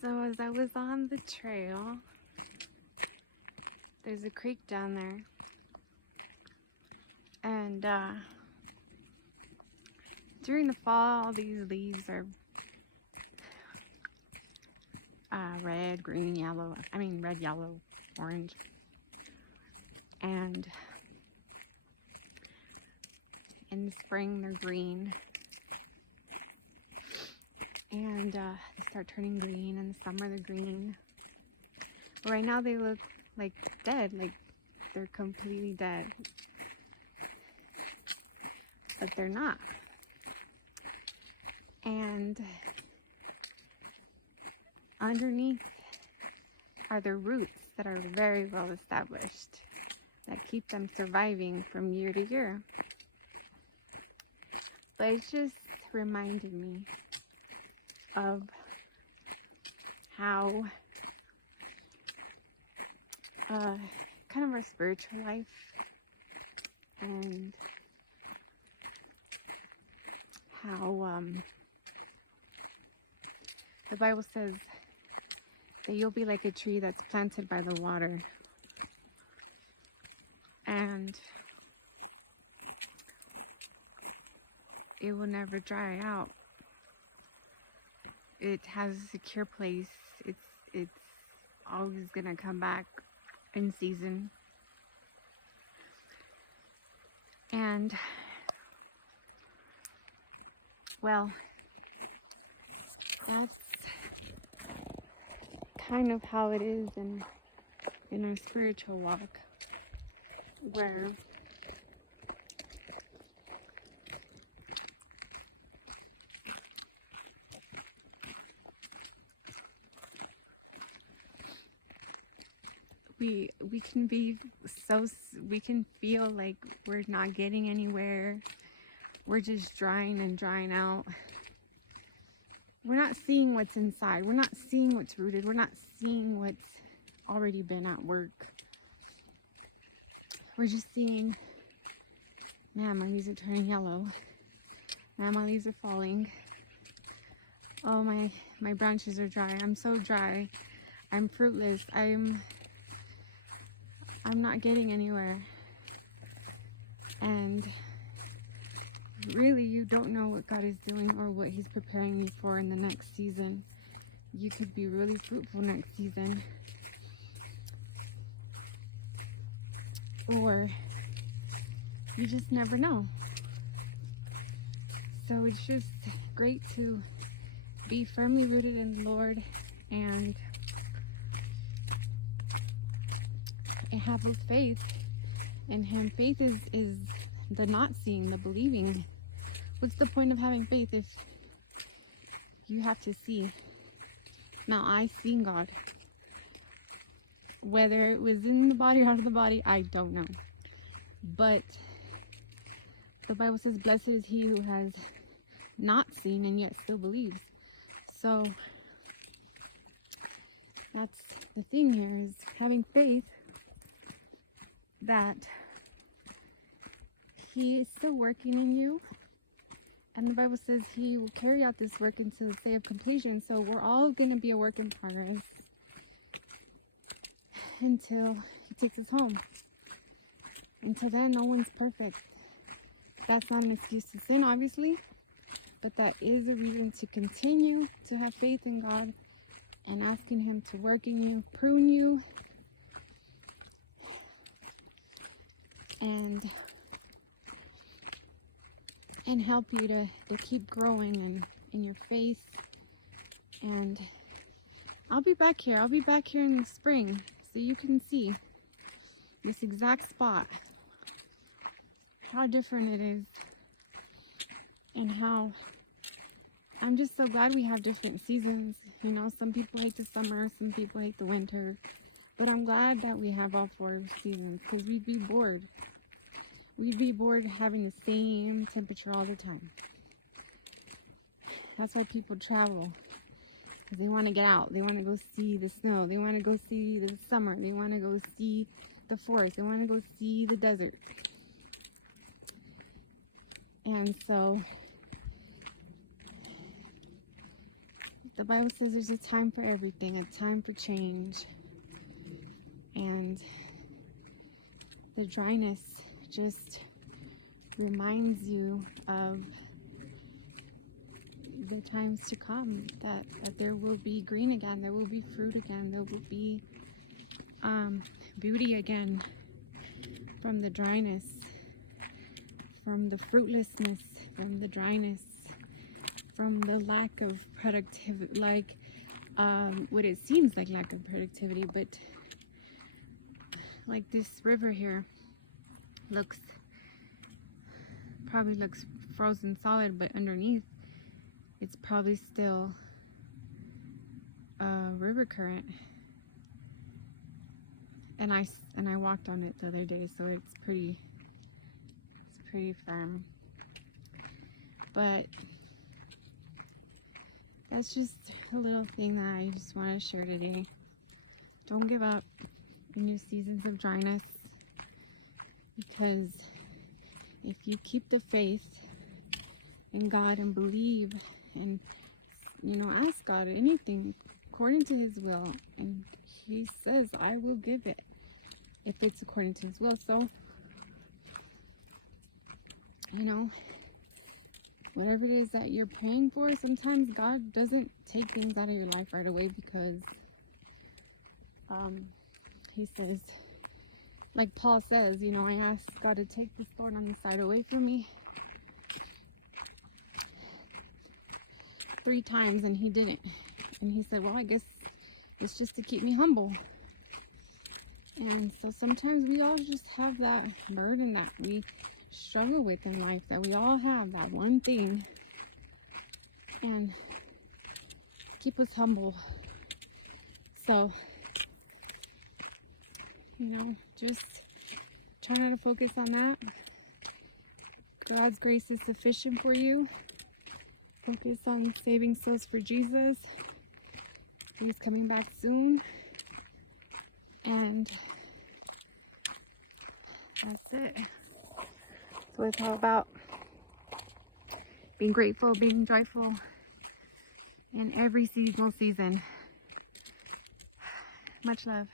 So as I was on the trail, there's a creek down there, and during the fall, these leaves are red, green, yellow. I mean red, yellow, orange, and in the spring they're green, and they start turning green. In the summer they're green. But right now they look like dead, like they're completely dead, but they're not. And underneath are the roots that are very well established, that keep them surviving from year to year. But it just reminded me of how kind of our spiritual life, and how the Bible says that you'll be like a tree that's planted by the water, and it will never dry out. It has a secure place. It's always gonna come back in season. And well, that's kind of how it is in our spiritual walk, where we can be we can feel like we're not getting anywhere. We're just drying and drying out. We're not seeing what's inside. We're not seeing what's rooted. We're not seeing what's already been at work. We're just seeing, man, my leaves are turning yellow. Man, my leaves are falling. Oh, my branches are dry. I'm so dry. I'm fruitless. I'm not getting anywhere. And really, you don't know what God is doing or what He's preparing you for in the next season. You could be really fruitful next season, or you just never know. So it's just great to be firmly rooted in the Lord and have a faith in Him. Faith is the not seeing, the believing. What's the point of having faith if you have to see? Now, I seen God. Whether it was in the body or out of the body, I don't know. But the Bible says, blessed is he who has not seen and yet still believes. So that's the thing here, is having faith that He is still working in you. And the Bible says He will carry out this work until the day of completion. So we're all going to be a work in progress until He takes us home. Until then, no one's perfect. That's not an excuse to sin, obviously, but that is a reason to continue to have faith in God and asking Him to work in you, prune you, and help you to keep growing in your faith. And I'll be back here. I'll be back here in the spring so you can see this exact spot, how different it is, and how I'm just so glad we have different seasons. You know, some people hate the summer, some people hate the winter, but I'm glad that we have all 4 seasons, because we'd be bored. We'd be bored having the same temperature all the time. That's why people travel, because they want to get out. They want to go see the snow. They want to go see the summer. They want to go see the forest. They want to go see the desert. And so the Bible says there's a time for everything, a time for change. And the dryness just reminds you of the times to come, that there will be green again, there will be fruit again, there will be beauty again from the dryness, from the fruitlessness, from the dryness, from the lack of productivity, like what it seems like lack of productivity. But like this river here probably looks frozen solid, but underneath it's probably still a river current. And I walked on it the other day, so it's pretty firm. But that's just a little thing that I just want to share today. Don't give up in your seasons of dryness, because if you keep the faith in God and believe and, you know, ask God anything according to his will, and he says, I will give it if it's according to his will. So, you know, whatever it is that you're praying for, sometimes God doesn't take things out of your life right away, because he says, like Paul says, you know, I asked God to take this thorn on the side away from me 3 times, and he didn't. And he said, well, I guess it's just to keep me humble. And so sometimes we all just have that burden that we struggle with in life, that we all have that one thing, and keep us humble. So, you know, just try not to focus on that. God's grace is sufficient for you. Focus on saving souls for Jesus. He's coming back soon. And that's it. So it's all about being grateful, being joyful in every seasonal season. Much love.